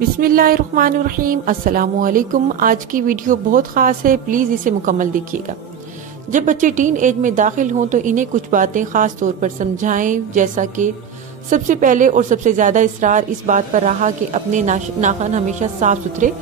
बिस्मिल्लाहिर्रहमानिर्रहीम। अस्सलाम वालेकुम। आज की वीडियो बहुत खास है, प्लीज इसे मुकम्मल देखिएगा। जब बच्चे टीन एज में दाखिल हों तो इन्हें कुछ बातें खास तौर पर समझाएं, जैसा कि सबसे पहले और सबसे ज्यादा इसरार इस बात पर रहा कि अपने नाखून हमेशा साफ सुथरे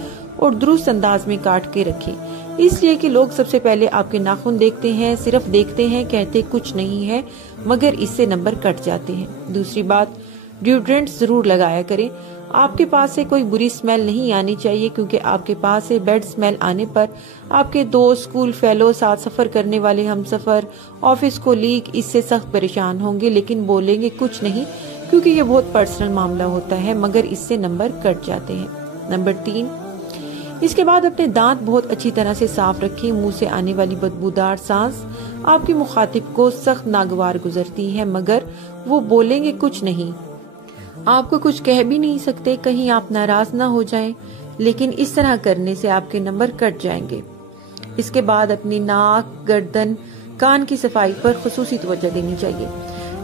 और दुरुस्त अंदाज में काट के रखें, इसलिए कि लोग सबसे पहले आपके नाखून देखते हैं, सिर्फ देखते हैं, कहते कुछ नहीं है, मगर इससे नंबर कट जाते हैं। दूसरी बात, डिओड्रेंट जरूर लगाया करें। आपके पास से कोई बुरी स्मेल नहीं आनी चाहिए, क्योंकि आपके पास से बैड स्मेल आने पर आपके दोस्त, स्कूल फेलो, साथ सफर करने वाले हमसफर, ऑफिस कोलीग इससे सख्त परेशान होंगे, लेकिन बोलेंगे कुछ नहीं, क्योंकि ये बहुत पर्सनल मामला होता है, मगर इससे नंबर कट जाते हैं। नंबर 3, इसके बाद अपने दांत बहुत अच्छी तरह से साफ रखें। मुंह से आने वाली बदबूदार सांस आपके मुखातिब को सख्त नागवार गुजरती है, मगर वो बोलेंगे कुछ नहीं, आपको कुछ कह भी नहीं सकते, कहीं आप नाराज ना हो जाएं, लेकिन इस तरह करने से आपके नंबर कट जाएंगे। इसके बाद अपनी नाक, गर्दन, कान की सफाई पर खुसूसी तवज्जो देनी चाहिए।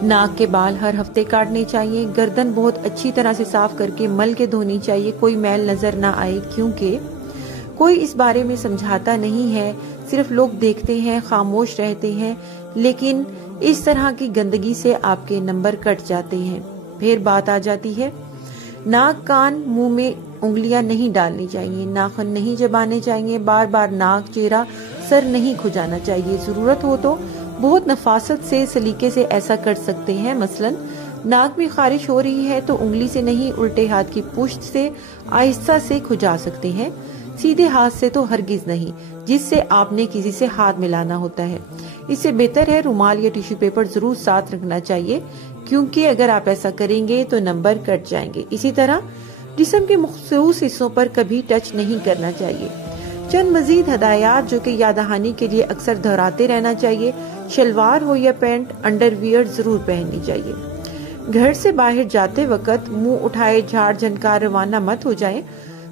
नाक के बाल हर हफ्ते काटने चाहिए। गर्दन बहुत अच्छी तरह से साफ करके मल के धोनी चाहिए, कोई मैल नजर ना आए, क्योंकि कोई इस बारे में समझाता नहीं है, सिर्फ लोग देखते हैं, खामोश रहते हैं, लेकिन इस तरह की गंदगी से आपके नंबर कट जाते हैं। फिर बात आ जाती है, नाक, कान, मुंह में उंगलियां नहीं डालनी चाहिए, नाखून नहीं चबाने चाहिए, बार बार नाक, चेहरा, सर नहीं खुजाना चाहिए। जरूरत हो तो बहुत नफासत से, सलीके से ऐसा कर सकते हैं। मसलन नाक में खारिश हो रही है तो उंगली से नहीं, उल्टे हाथ की पुश्त से आहिस्ता से खुजा सकते हैं, सीधे हाथ से तो हरगिज नहीं, जिससे आपने किसी से हाथ मिलाना होता है। इससे बेहतर है रुमाल या टिश्यू पेपर जरूर साथ रखना चाहिए, क्योंकि अगर आप ऐसा करेंगे तो नंबर कट जाएंगे। इसी तरह जिस्म के मखसूस हिस्सों पर कभी टच नहीं करना चाहिए। चंद मजीद हदायत जो कि याद दहानी के लिए अक्सर दोहराते रहना चाहिए, शलवार हो या पैंट, अंडरवियर जरूर पहननी चाहिए। घर से बाहर जाते वक्त मुंह उठाए झाड़ झनकार रवाना मत हो जाएं,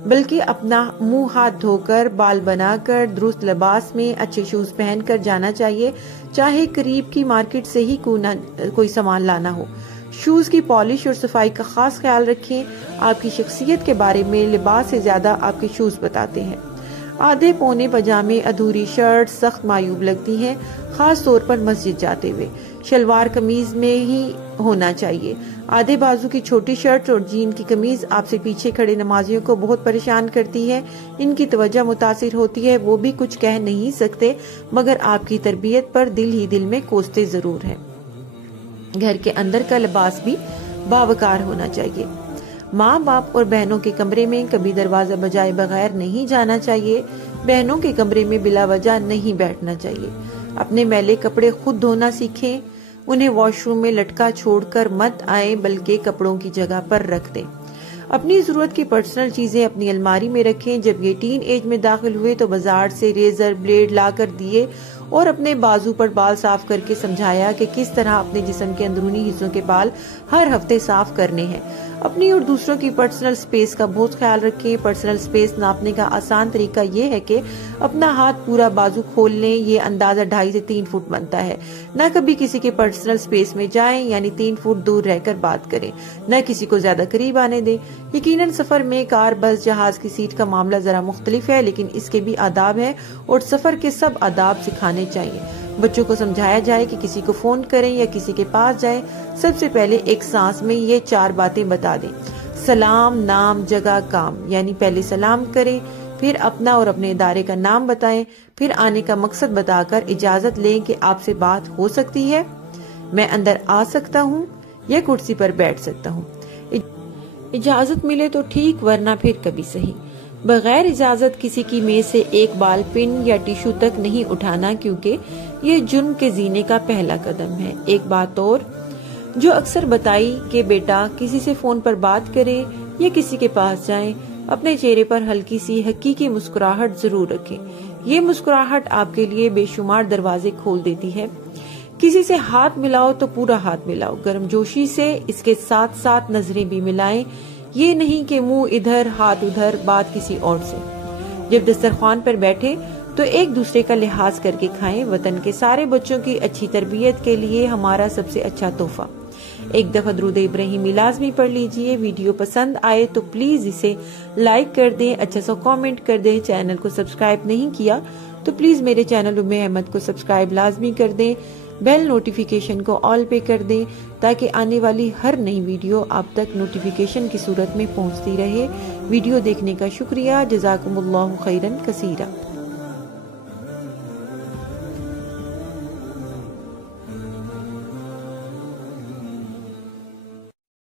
बल्कि अपना मुंह हाथ धोकर, बाल बनाकर, दुरुस्त लिबास में अच्छे शूज पहनकर जाना चाहिए, चाहे करीब की मार्केट से ही कोई सामान लाना हो। शूज की पॉलिश और सफाई का खास ख्याल रखें। आपकी शख्सियत के बारे में लिबास से ज्यादा आपके शूज बताते हैं। आधे पौने पजामे, अधूरी शर्ट सख्त मायूब लगती हैं, खास तौर पर मस्जिद जाते हुए। शलवार कमीज में ही होना चाहिए। आधे बाजू की छोटी शर्ट और जीन की कमीज आपसे पीछे खड़े नमाजियों को बहुत परेशान करती है, इनकी तवज्जो मुतासिर होती है। वो भी कुछ कह नहीं सकते, मगर आपकी तरबियत पर दिल ही दिल में कोसते जरूर हैं। घर के अंदर का लिबास भी बावकार होना चाहिए। माँ बाप और बहनों के कमरे में कभी दरवाजा बजाए बगैर नहीं जाना चाहिए। बहनों के कमरे में बिला वजह नहीं बैठना चाहिए। अपने मैले कपड़े खुद धोना सीखें। उन्हें वॉशरूम में लटका छोड़कर मत आए, बल्कि कपड़ों की जगह पर रख दें। अपनी जरूरत की पर्सनल चीजें अपनी अलमारी में रखें। जब ये टीन एज में दाखिल हुए तो बाजार से रेजर, ब्लेड ला कर दिए और अपने बाजू पर बाल साफ करके समझाया कि किस तरह अपने जिस्म के अंदरूनी हिस्सों के बाल हर हफ्ते साफ करने हैं। अपनी और दूसरों की पर्सनल स्पेस का बहुत ख्याल रखें। पर्सनल स्पेस नापने का आसान तरीका ये है कि अपना हाथ पूरा बाजू खोल लें, ये अंदाजा 2.5 से 3 फुट बनता है। न कभी किसी के पर्सनल स्पेस में जाएं, यानी 3 फुट दूर रहकर बात करें, न किसी को ज्यादा करीब आने दें। यकीनन सफर में कार, बस, जहाज की सीट का मामला जरा मुख्तलिफ है, लेकिन इसके भी आदाब है और सफर के सब आदाब सिखाने चाहिए। बच्चों को समझाया जाए कि किसी को फोन करें या किसी के पास जाए, सबसे पहले एक सांस में ये 4 बातें बता दें। सलाम, नाम, जगह, काम, यानी पहले सलाम करें, फिर अपना और अपने इदारे का नाम बताएं, फिर आने का मकसद बताकर इजाजत लें कि आपसे बात हो सकती है, मैं अंदर आ सकता हूँ या कुर्सी पर बैठ सकता हूँ। इजाजत मिले तो ठीक, वरना फिर कभी सही। बगैर इजाजत किसी की मेज से एक बाल पिन या टिश्यू तक नहीं उठाना, क्योंकि ये जुर्म के जीने का पहला कदम है। एक बात और जो अक्सर बताई कि बेटा किसी से फोन पर बात करे या किसी के पास जाए, अपने चेहरे पर हल्की सी हकीकी मुस्कुराहट जरूर रखें। ये मुस्कुराहट आपके लिए बेशुमार दरवाजे खोल देती है। किसी से हाथ मिलाओ तो पूरा हाथ मिलाओ, गर्मजोशी से, इसके साथ साथ नजरें भी मिलाएं। ये नहीं कि मुंह इधर हाथ उधर, बात किसी और से। जब दस्तरखान पर बैठे तो एक दूसरे का लिहाज करके खाएं। वतन के सारे बच्चों की अच्छी तरबियत के लिए हमारा सबसे अच्छा तोहफा। ایک دفعہ درود ابراہیمی لازمی پڑھ لیجئے. ویڈیو پسند آئے تو پلیز اسے لائک کر دیں, اچھا سا کامنٹ کر دیں. چینل کو سبسکرائب نہیں کیا تو پلیز میرے چینل ام احمد کو سبسکرائب لازمی کر دیں. بیل نوٹیفیکیشن کو آل پہ کر دیں تاکہ آنے والی ہر نئی ویڈیو آپ تک نوٹیفیکیشن کی صورت میں پہنچتی رہے. ویڈیو دیکھنے کا شکریہ. جزاکم اللہ خیرن کثیرا.